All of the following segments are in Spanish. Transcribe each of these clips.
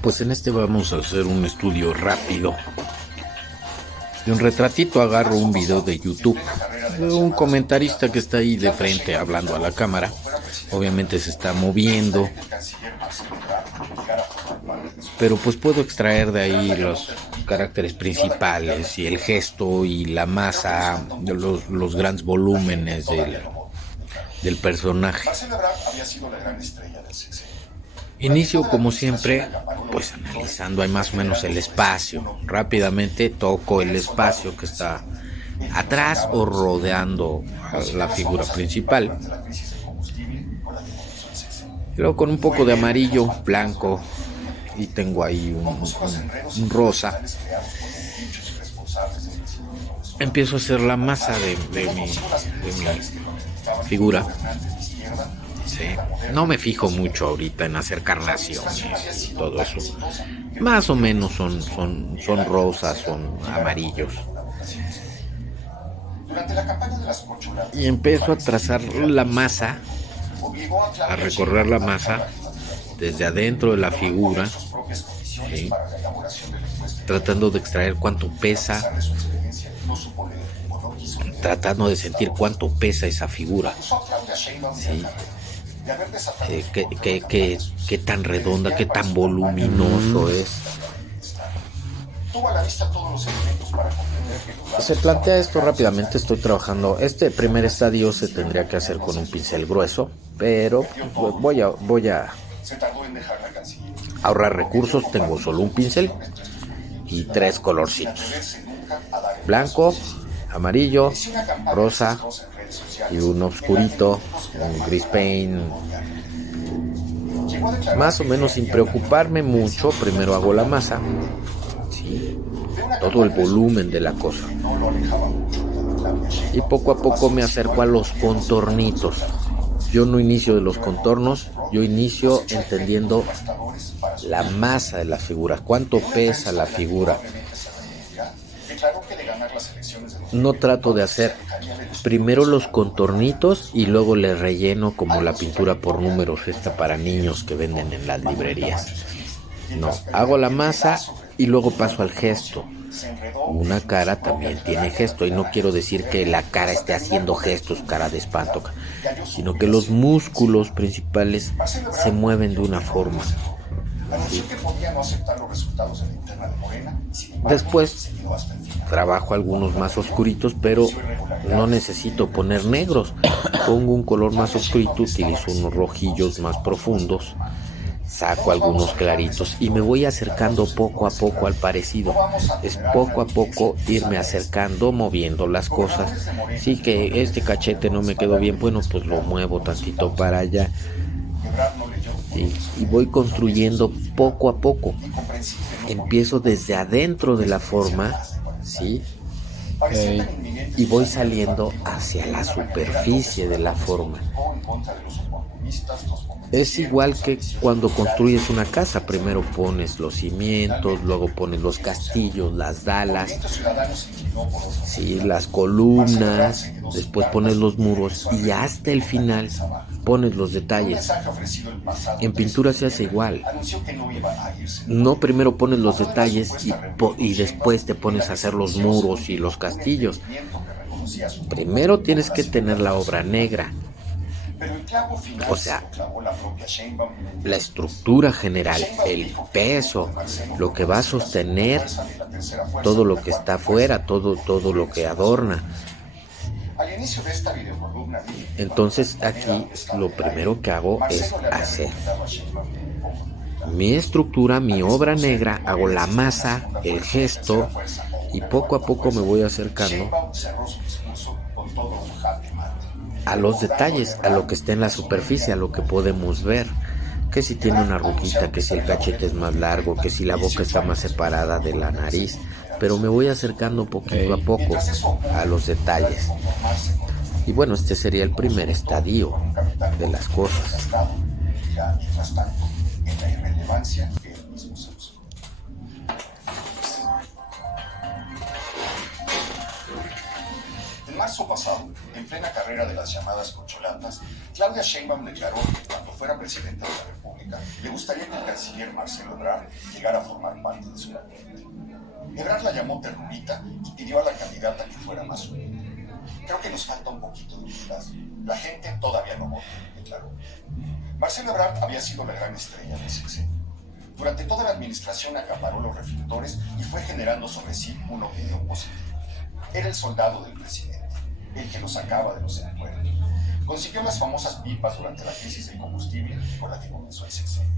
Pues en este vamos a hacer un estudio rápido de un retratito. Agarro un video de YouTube de un comentarista que está ahí de frente hablando a la cámara. Obviamente se está moviendo, pero pues puedo extraer de ahí los caracteres principales y el gesto y la masa, los grandes volúmenes del personaje. Inicio como siempre, pues analizando ahí más o menos el espacio. Rápidamente toco el espacio que está atrás o rodeando a la figura principal. Y luego con un poco de amarillo, blanco, y tengo ahí un rosa, empiezo a hacer la masa de mi figura. Sí. No me fijo mucho ahorita en hacer carnaciones y todo eso. Más o menos son rosas, son amarillos. Y empiezo a trazar la masa, a recorrer la masa desde adentro de la figura, ¿sí? Tratando de extraer cuánto pesa, tratando de sentir cuánto pesa esa figura, ¿sí? Qué tan redonda, qué tan voluminoso es. Se plantea esto rápidamente. Estoy trabajando. Este primer estadio se tendría que hacer con un pincel grueso, pero voy a ahorrar recursos. Tengo solo un pincel y 3 colorcitos: blanco, amarillo, rosa y un oscurito, un gris paint. Más o menos sin preocuparme mucho, primero hago la masa, ¿sí? Todo el volumen de la cosa, y poco a poco me acerco a los contornitos. Yo no inicio de los contornos, yo inicio entendiendo la masa de la figura, cuánto pesa la figura. No trato de hacer primero los contornitos y luego le relleno como la pintura por números esta para niños que venden en las librerías. No, hago la masa y luego paso al gesto. Una cara también tiene gesto, y no quiero decir que la cara esté haciendo gestos, cara de espanto, sino que los músculos principales se mueven de una forma. ¿Sí? Después trabajo algunos más oscuritos, pero no necesito poner negros. Pongo un color más oscurito, utilizo unos rojillos más profundos, saco algunos claritos y me voy acercando poco a poco al parecido. Es poco a poco irme acercando, moviendo las cosas. Sí, que este cachete no me quedó bien, bueno, pues lo muevo tantito para allá. Sí, y voy construyendo poco a poco. Empiezo desde adentro de la forma, ¿sí? Y voy saliendo hacia la superficie de la forma. Es igual que cuando construyes una casa. Primero pones los cimientos, luego pones los castillos, las dalas, sí, las columnas, después pones los muros y hasta el final pones los detalles. En pintura se hace igual. No primero pones los detalles y después te pones a hacer los muros y los castillos. Primero tienes que tener la obra negra. O sea, la estructura general, el peso, lo que va a sostener todo lo que está afuera, todo lo que adorna. Entonces aquí lo primero que hago es hacer mi estructura, mi obra negra, hago la masa, el gesto, y poco a poco me voy acercando a los detalles, a lo que está en la superficie, a lo que podemos ver. Que si tiene una arruguita, que si el cachete es más largo, que si la boca está más separada de la nariz. Pero me voy acercando poquito a poco a los detalles. Y bueno, este sería el primer estadio de las cosas. En marzo pasado, en plena carrera de las llamadas corcholatas, Claudia Sheinbaum declaró que cuando fuera presidenta de la República, República le gustaría que el canciller Marcelo Ebrard llegara a formar parte de su gabinete. Ebrard la llamó terrorista y pidió a la candidata que fuera más humilde. Creo que nos falta un poquito de humildad. La gente todavía no vota, declaró. Marcelo Ebrard había sido la gran estrella del sexenio. Durante toda la administración acaparó los reflectores y fue generando sobre sí una opinión positiva. Era el soldado del presidente, el que lo sacaba de los encuentros. Consiguió las famosas pipas durante la crisis del combustible con la que comenzó el sexenio.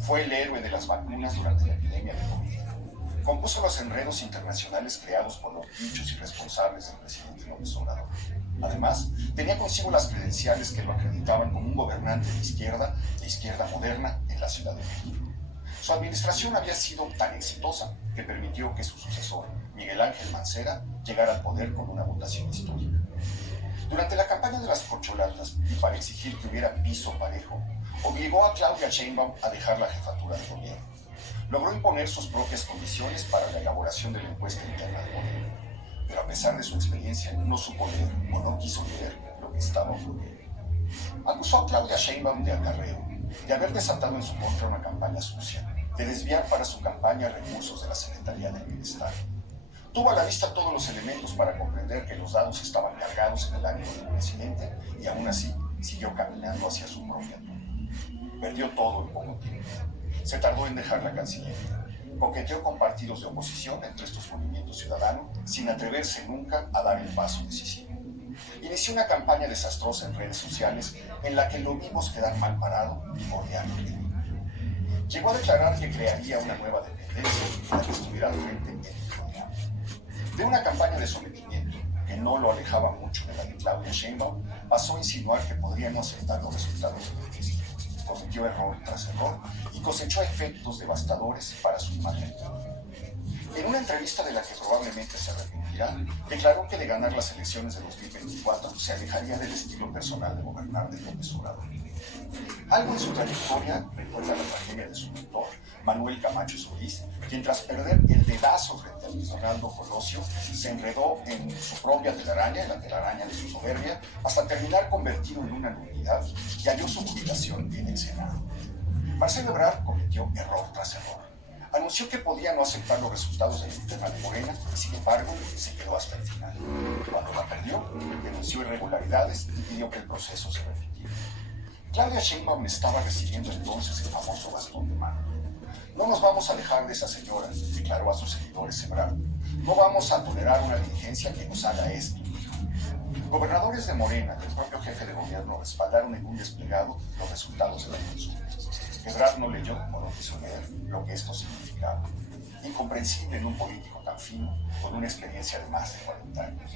Fue el héroe de las vacunas durante la epidemia de COVID. Compuso los enredos internacionales creados por los dichos irresponsables del presidente López Obrador. Además, tenía consigo las credenciales que lo acreditaban como un gobernante de izquierda moderna en la Ciudad de México. Su administración había sido tan exitosa que permitió que su sucesor, Miguel Ángel Mancera, llegara al poder con una votación histórica. Durante la campaña de las corcholatas y para exigir que hubiera piso parejo, obligó a Claudia Sheinbaum a dejar la jefatura de gobierno. Logró imponer sus propias condiciones para la elaboración de la encuesta interna de Morena, pero a pesar de su experiencia no supo leer o no quiso leer lo que estaba ocurriendo. Acusó a Claudia Sheinbaum de acarreo, de haber desatado en su contra una campaña sucia, de desviar para su campaña recursos de la Secretaría del Bienestar. Tuvo a la vista todos los elementos para comprender que los dados estaban cargados en el ánimo del presidente y aún así siguió caminando hacia su propia tumba. Perdió todo en poco tiempo. Se tardó en dejar la Cancillería. Coqueteó con partidos de oposición entre estos movimientos ciudadanos sin atreverse nunca a dar el paso decisivo. Inició una campaña desastrosa en redes sociales en la que lo vimos quedar mal parado y bordear el peligro. Llegó a declarar que crearía una nueva dependencia en la que estuviera al frente el diablo. De una campaña de sometimiento que no lo alejaba mucho de la de Claudia Sheinbaum, pasó a insinuar que podría no aceptar los resultados del proceso. Cometió error tras error y cosechó efectos devastadores para su imagen. En una entrevista de la que probablemente se arrepentirá, declaró que de ganar las elecciones de 2024 se alejaría del estilo personal de gobernar de López Obrador. Algo en su trayectoria recuerda la tragedia de su mentor, Manuel Camacho Solís, quien tras perder el dedazo frente a Luis Donaldo Colosio, se enredó en su propia telaraña, en la telaraña de su soberbia, hasta terminar convertido en una nulidad y halló su jubilación en el Senado. Marcelo Ebrard cometió error tras error. Anunció que podía no aceptar los resultados de la interna de Morena y, sin embargo, se quedó hasta el final. Cuando la perdió, denunció irregularidades y pidió que el proceso se repitiera. Claudia Sheinbaum estaba recibiendo entonces el famoso bastón de mano. No nos vamos a alejar de esa señora, declaró a sus seguidores Ebrard. No vamos a tolerar una dirigencia que nos haga esto, dijo. Gobernadores de Morena y el propio jefe de gobierno respaldaron en un desplegado los resultados de la consulta. Ebrard no leyó o no quiso leer lo que esto significaba. Incomprensible en un político tan fino, con una experiencia de más de 40 años.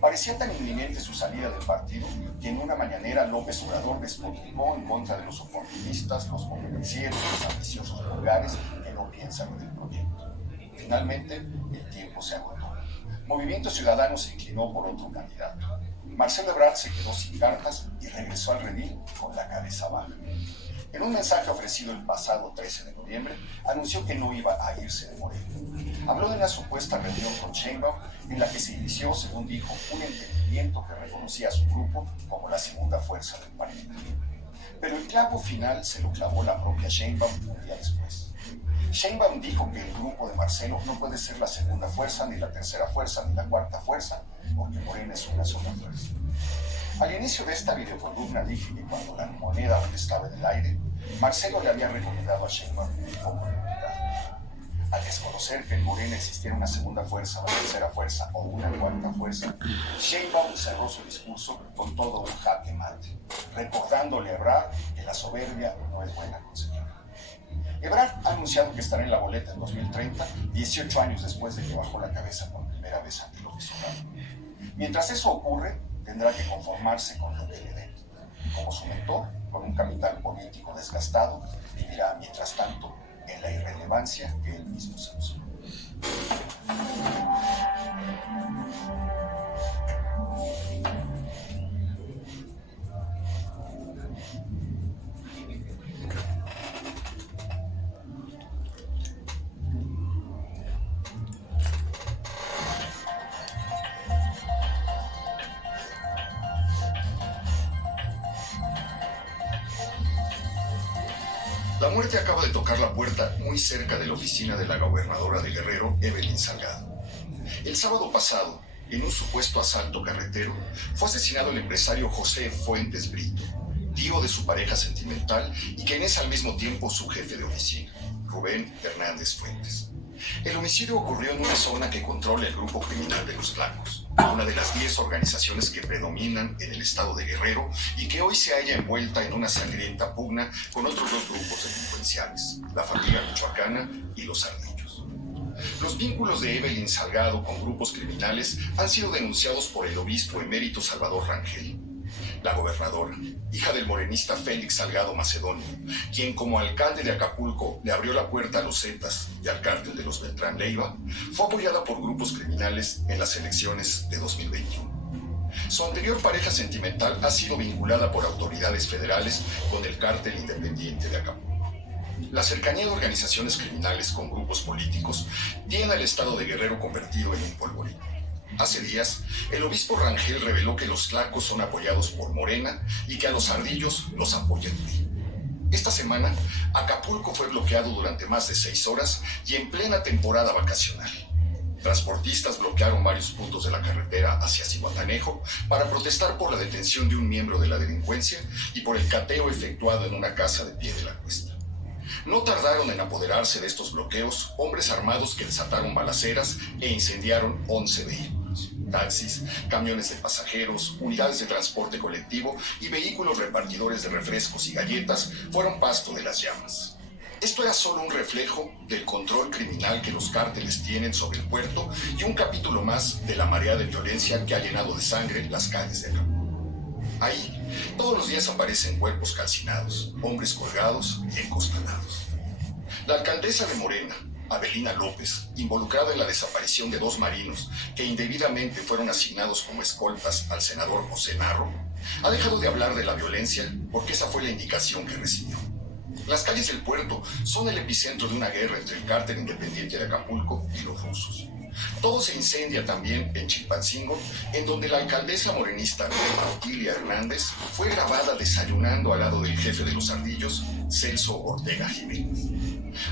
Parecía tan inminente su salida del partido que en una mañanera López Obrador despotricó en contra de los oportunistas, los convenencieros, los ambiciosos vulgares que no piensan en el proyecto. Finalmente, el tiempo se agotó. Movimiento Ciudadano se inclinó por otro candidato. Marcelo Ebrard se quedó sin cartas y regresó al redil con la cabeza baja. En un mensaje ofrecido el pasado 13 de noviembre, anunció que no iba a irse de Morena. Habló de una supuesta reunión con Sheinbaum en la que se inició, según dijo, un entendimiento que reconocía a su grupo como la segunda fuerza del partido. Pero el clavo final se lo clavó la propia Sheinbaum un día después. Sheinbaum dijo que el grupo de Marcelo no puede ser la segunda fuerza, ni la tercera fuerza, ni la cuarta fuerza, porque Morena es una sola fuerza. Al inicio de esta videocolumna dije que cuando la moneda aún estaba en el aire, Marcelo le había recomendado a Sheinbaum como unidad. Al desconocer que en Morena existiera una segunda fuerza, una tercera fuerza o una cuarta fuerza, Sheinbaum cerró su discurso con todo un jaque mate, recordándole a Ebrard que la soberbia no es buena consejera. Ebrard ha anunciado que estará en la boleta en 2030, 18 años después de que bajó la cabeza por primera vez ante López Obrador. Mientras eso ocurre, tendrá que conformarse con lo que le den. Como su mentor, con un capital político desgastado, vivirá mientras tanto en la irrelevancia que él mismo se buscó. La muerte acaba de tocar la puerta muy cerca de la oficina de la gobernadora de Guerrero, Evelyn Salgado. El sábado pasado, en un supuesto asalto carretero, fue asesinado el empresario José Fuentes Brito, tío de su pareja sentimental y quien es al mismo tiempo su jefe de oficina, Rubén Hernández Fuentes. El homicidio ocurrió en una zona que controla el grupo criminal de los Tlacos, una de las 10 organizaciones que predominan en el estado de Guerrero y que hoy se halla envuelta en una sangrienta pugna con otros dos grupos delincuenciales, la familia michoacana y los Ardillos. Los vínculos de Evelyn Salgado con grupos criminales han sido denunciados por el obispo emérito Salvador Rangel. La gobernadora, hija del morenista Félix Salgado Macedonio, quien como alcalde de Acapulco le abrió la puerta a los Zetas y al cártel de los Beltrán Leiva, fue apoyada por grupos criminales en las elecciones de 2021. Su anterior pareja sentimental ha sido vinculada por autoridades federales con el cártel independiente de Acapulco. La cercanía de organizaciones criminales con grupos políticos tiene al estado de Guerrero convertido en un polvorín. Hace días, el obispo Rangel reveló que los Tlacos son apoyados por Morena y que a los Ardillos los apoya el PRI. Esta semana, Acapulco fue bloqueado durante más de 6 horas y en plena temporada vacacional. Transportistas bloquearon varios puntos de la carretera hacia Zihuatanejo para protestar por la detención de un miembro de la delincuencia y por el cateo efectuado en una casa de Pie de la Cuesta. No tardaron en apoderarse de estos bloqueos hombres armados que desataron balaceras e incendiaron 11 vehículos. Taxis, camiones de pasajeros, unidades de transporte colectivo y vehículos repartidores de refrescos y galletas fueron pasto de las llamas. Esto era solo un reflejo del control criminal que los cárteles tienen sobre el puerto y un capítulo más de la marea de violencia que ha llenado de sangre las calles de Acapulco. Ahí, todos los días aparecen cuerpos calcinados, hombres colgados y encostalados. La alcaldesa de Morena, Avelina López, involucrada en la desaparición de 2 marinos que indebidamente fueron asignados como escoltas al senador José Narro, ha dejado de hablar de la violencia porque esa fue la indicación que recibió. Las calles del puerto son el epicentro de una guerra entre el cártel independiente de Acapulco y los rusos. Todo se incendia también en Chilpancingo, en donde la alcaldesa morenista Otilia Hernández fue grabada desayunando al lado del jefe de los Ardillos, Celso Ortega Jiménez.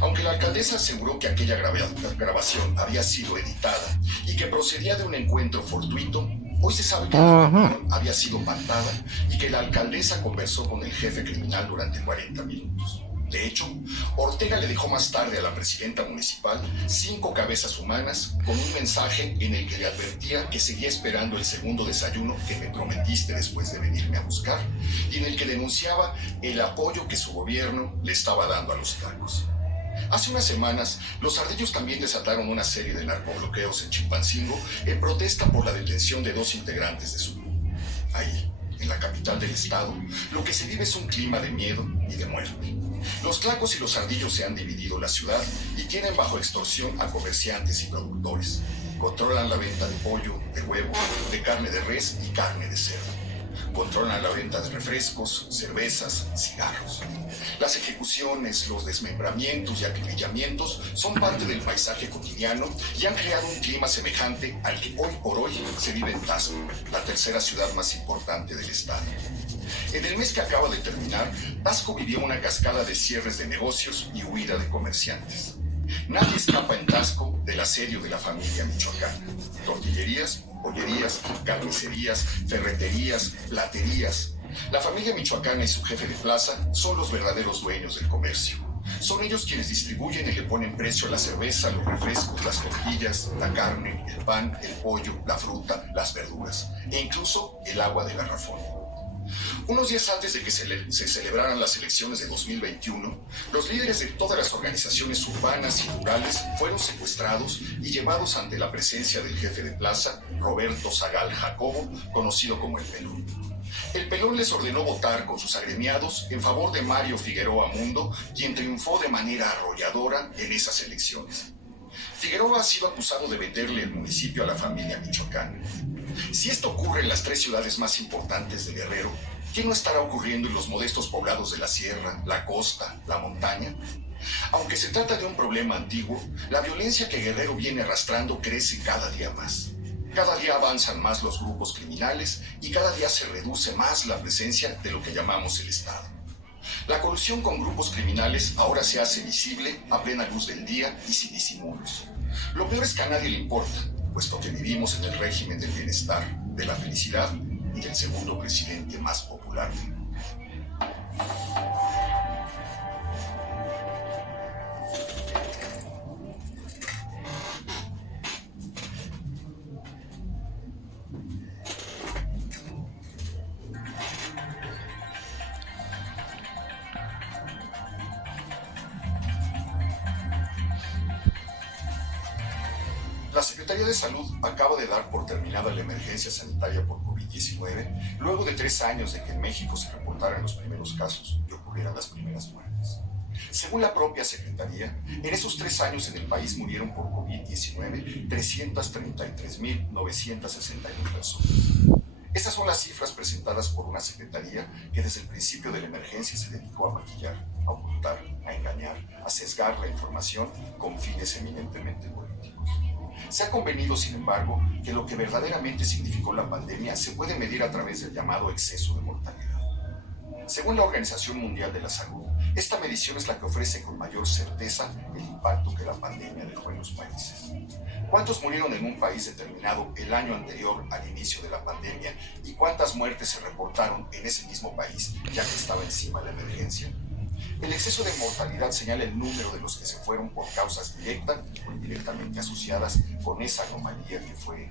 Aunque la alcaldesa aseguró que aquella grabación había sido editada y que procedía de un encuentro fortuito, hoy se sabe que la reunión había sido pactada y que la alcaldesa conversó con el jefe criminal durante 40 minutos. De hecho, Ortega le dejó más tarde a la presidenta municipal 5 cabezas humanas con un mensaje en el que le advertía que seguía esperando el segundo desayuno que me prometiste después de venirme a buscar y en el que denunciaba el apoyo que su gobierno le estaba dando a los Tlacos. Hace unas semanas, los Ardillos también desataron una serie de narcobloqueos en Chilpancingo en protesta por la detención de 2 integrantes de su grupo. Ahí, en la capital del estado, lo que se vive es un clima de miedo y de muerte. Los Tlacos y los Ardillos se han dividido la ciudad y tienen bajo extorsión a comerciantes y productores. Controlan la venta de pollo, de huevo, de carne de res y carne de cerdo. Controlan la venta de refrescos, cervezas, cigarros. Las ejecuciones, los desmembramientos y acribillamientos son parte del paisaje cotidiano y han creado un clima semejante al que hoy por hoy se vive en Tasco, la tercera ciudad más importante del estado. En el mes que acaba de terminar, Tasco vivió una cascada de cierres de negocios y huida de comerciantes. Nadie escapa en Tasco del asedio de la familia michoacana. Tortillerías, pollerías, carnicerías, ferreterías, platerías. La familia michoacana y su jefe de plaza son los verdaderos dueños del comercio. Son ellos quienes distribuyen y le ponen precio a la cerveza, los refrescos, las tortillas, la carne, el pan, el pollo, la fruta, las verduras e incluso el agua de garrafón. Unos días antes de que se celebraran las elecciones de 2021, los líderes de todas las organizaciones urbanas y rurales fueron secuestrados y llevados ante la presencia del jefe de plaza, Roberto Zagal Jacobo, conocido como El Pelón. El Pelón les ordenó votar con sus agremiados en favor de Mario Figueroa Mundo, quien triunfó de manera arrolladora en esas elecciones. Figueroa ha sido acusado de venderle el municipio a la familia michoacana. Si esto ocurre en las 3 ciudades más importantes de Guerrero, ¿qué no estará ocurriendo en los modestos poblados de la sierra, la costa, la montaña? Aunque se trata de un problema antiguo, la violencia que Guerrero viene arrastrando crece cada día más. Cada día avanzan más los grupos criminales y cada día se reduce más la presencia de lo que llamamos el Estado. La colusión con grupos criminales ahora se hace visible a plena luz del día y sin disimulos. Lo peor es que a nadie le importa, puesto que vivimos en el régimen del bienestar, de la felicidad y del segundo presidente más popular del mundo. La Secretaría de Salud acaba de dar por terminada la emergencia sanitaria por COVID-19, luego de 3 años de que en México se reportaran los primeros casos y ocurrieran las primeras muertes. Según la propia Secretaría, en esos 3 años en el país murieron por COVID-19 333.961 personas. Estas son las cifras presentadas por una secretaría que desde el principio de la emergencia se dedicó a maquillar, a ocultar, a engañar, a sesgar la información con fines eminentemente políticos. Se ha convenido, sin embargo, que lo que verdaderamente significó la pandemia se puede medir a través del llamado exceso de mortalidad. Según la Organización Mundial de la Salud, esta medición es la que ofrece con mayor certeza el impacto que la pandemia dejó en los países. ¿Cuántos murieron en un país determinado el año anterior al inicio de la pandemia y cuántas muertes se reportaron en ese mismo país ya que estaba encima la emergencia? El exceso de mortalidad señala el número de los que se fueron por causas directas o indirectamente asociadas con esa anomalía que fue.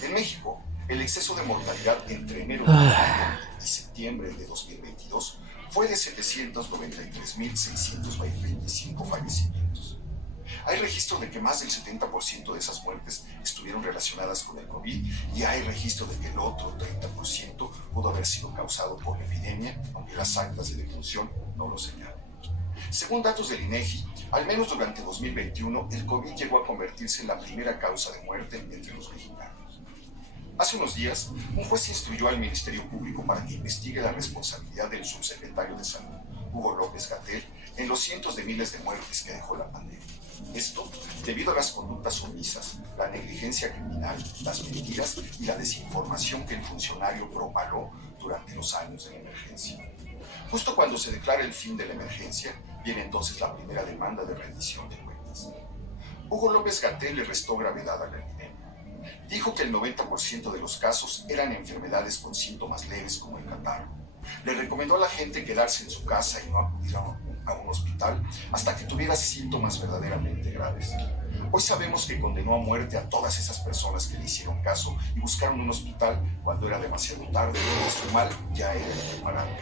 En México, el exceso de mortalidad entre enero de 2020 y septiembre de 2022 fue de 793.625 fallecimientos. Hay registro de que más del 70% de esas muertes estuvieron relacionadas con el COVID y hay registro de que el otro 30% pudo haber sido causado por la epidemia, aunque las actas de defunción no lo señalan. Según datos del INEGI, al menos durante 2021, el COVID llegó a convertirse en la primera causa de muerte entre los mexicanos. Hace unos días, un juez instruyó al Ministerio Público para que investigue la responsabilidad del subsecretario de Salud, Hugo López-Gatell, en los cientos de miles de muertes que dejó la pandemia. Esto debido a las conductas omisas, la negligencia criminal, las mentiras y la desinformación que el funcionario propagó durante los años de la emergencia. Justo cuando se declara el fin de la emergencia, viene entonces la primera demanda de rendición de cuentas. Hugo López-Gatell le restó gravedad a la epidemia. Dijo que el 90% de los casos eran enfermedades con síntomas leves como el catarro. Le recomendó a la gente quedarse en su casa y no acudir a un hospital hasta que tuviera síntomas verdaderamente graves. Hoy sabemos que condenó a muerte a todas esas personas que le hicieron caso y buscaron un hospital cuando era demasiado tarde y su mal ya era irreparable.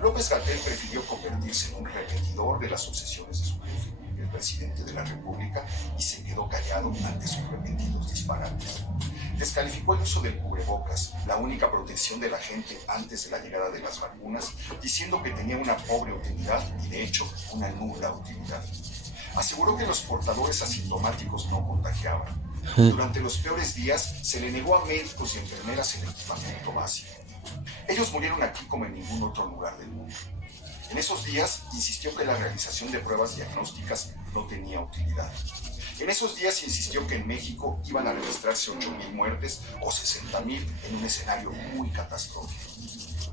López-Gatell prefirió convertirse en un repetidor de las obsesiones de su jefe, el presidente de la República, y se quedó callado ante sus repetidos disparates. Descalificó el uso del cubrebocas, la única protección de la gente antes de la llegada de las vacunas, diciendo que tenía una pobre utilidad y de hecho una nula utilidad. Aseguró que los portadores asintomáticos no contagiaban. Durante los peores días se le negó a médicos y enfermeras el equipamiento básico. Ellos murieron aquí como en ningún otro lugar del mundo. En esos días insistió que la realización de pruebas diagnósticas no tenía utilidad. En esos días insistió que en México iban a registrarse 8,000 muertes o 60,000 en un escenario muy catastrófico.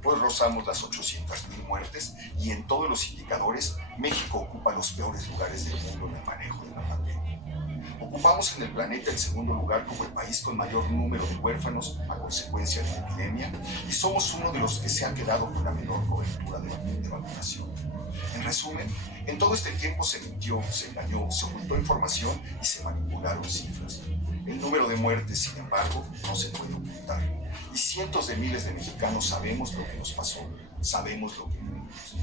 Hoy rozamos las 800,000 muertes y en todos los indicadores México ocupa los peores lugares del mundo en el manejo de la pandemia. Ocupamos en el planeta el segundo lugar como el país con mayor número de huérfanos a consecuencia de la epidemia y somos uno de los que se ha quedado con la menor cobertura de vacunación. En resumen, en todo este tiempo se mintió, se engañó, se ocultó información y se manipularon cifras. El número de muertes, sin embargo, no se puede ocultar. Y cientos de miles de mexicanos sabemos lo que nos pasó, sabemos lo que vivimos.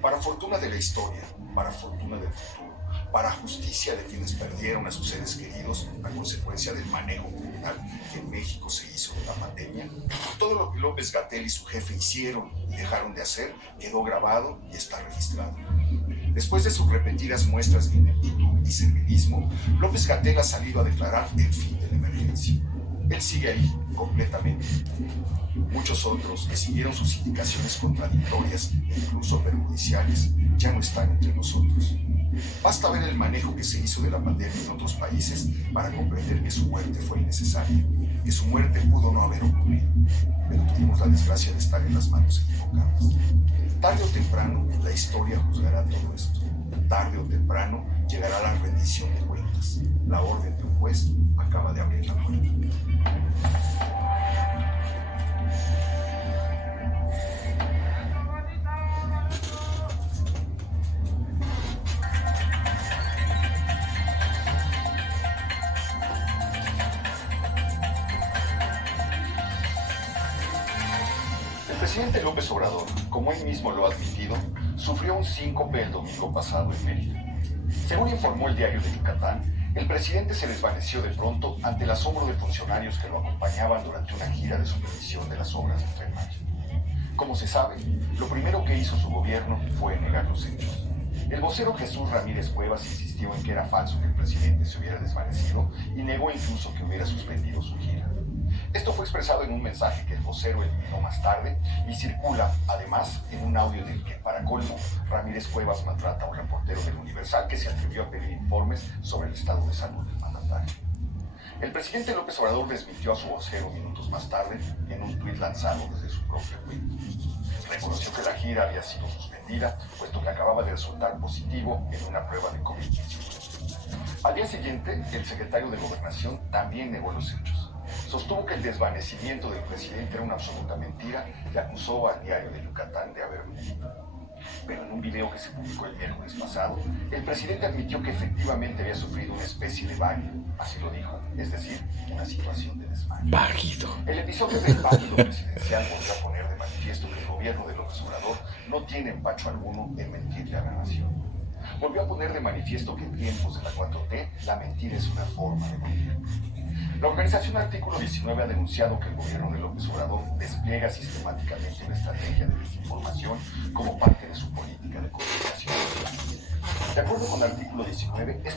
Para fortuna de la historia, para fortuna del futuro, para justicia de quienes perdieron a sus seres queridos a consecuencia del manejo criminal que en México se hizo de la pandemia, todo lo que López-Gatell y su jefe hicieron y dejaron de hacer quedó grabado y está registrado. Después de sus repetidas muestras de ineptitud y servilismo, López-Gatell ha salido a declarar el fin de la emergencia. Él sigue ahí, completamente. Muchos otros que siguieron sus indicaciones contradictorias e incluso perjudiciales ya no están entre nosotros. Basta ver el manejo que se hizo de la pandemia en otros países para comprender que su muerte fue innecesaria, que su muerte pudo no haber ocurrido, pero tuvimos la desgracia de estar en las manos equivocadas. Tarde o temprano, la historia juzgará todo esto. Tarde o temprano, llegará la rendición de cuentas. La orden de un juez acaba de abrir la puerta. El presidente López Obrador, como él mismo lo ha admitido, sufrió un síncope el domingo pasado en Mérida. Según informó el diario de Yucatán, el presidente se desvaneció de pronto ante el asombro de funcionarios que lo acompañaban durante una gira de supervisión de las obras de Tren Maya. Como se sabe, lo primero que hizo su gobierno fue negar los hechos. El vocero Jesús Ramírez Cuevas insistió en que era falso que el presidente se hubiera desvanecido y negó incluso que hubiera suspendido su gira. Esto fue expresado en un mensaje que el vocero eliminó más tarde y circula, además, en un audio en el que, para colmo, Ramírez Cuevas maltrata a un reportero del Universal que se atrevió a pedir informes sobre el estado de salud del mandatario. El presidente López Obrador desmintió a su vocero minutos más tarde en un tuit lanzado desde su propia cuenta. Reconoció que la gira había sido suspendida, puesto que acababa de resultar positivo en una prueba de COVID-19. Al día siguiente, el secretario de Gobernación también negó los hechos. Sostuvo que el desvanecimiento del presidente era una absoluta mentira y acusó al diario de Yucatán de haber mentido. Pero en un video que se publicó el miércoles pasado, el presidente admitió que efectivamente había sufrido una especie de váguido, así lo dijo, es decir, una situación de desmayo. Váguido. El episodio del váguido presidencial volvió a poner de manifiesto que el gobierno de López Obrador no tiene empacho alguno en mentirle a la nación. Volvió a poner de manifiesto que en tiempos de la 4T, la mentira es una forma de gobierno. La organización Artículo 19 ha denunciado que el gobierno de López Obrador despliega sistemáticamente una estrategia de desinformación como parte de su política de comunicación. De acuerdo con Artículo 19, esto